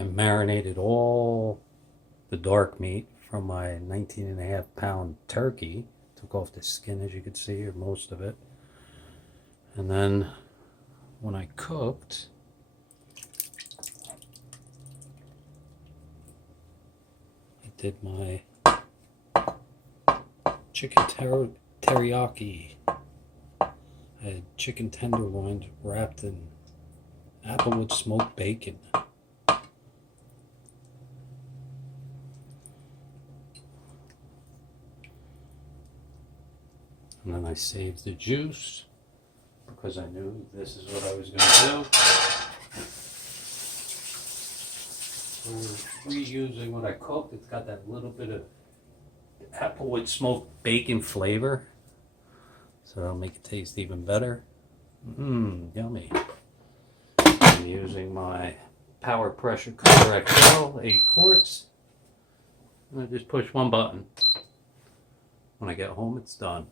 I marinated all the dark meat from my 19.5 pound turkey. Took off the skin, as you can see, or most of it. And then when I cooked, I did my chicken teriyaki. I had chicken tenderloins wrapped in applewood smoked bacon. And then I saved the juice because I knew this is what I was going to do. So reusing what I cooked, it's got that little bit of applewood smoked bacon flavor. So that'll make it taste even better. Yummy. I'm using my Power Pressure Cooker XL, 8 quarts. And I just push one button. When I get home, it's done.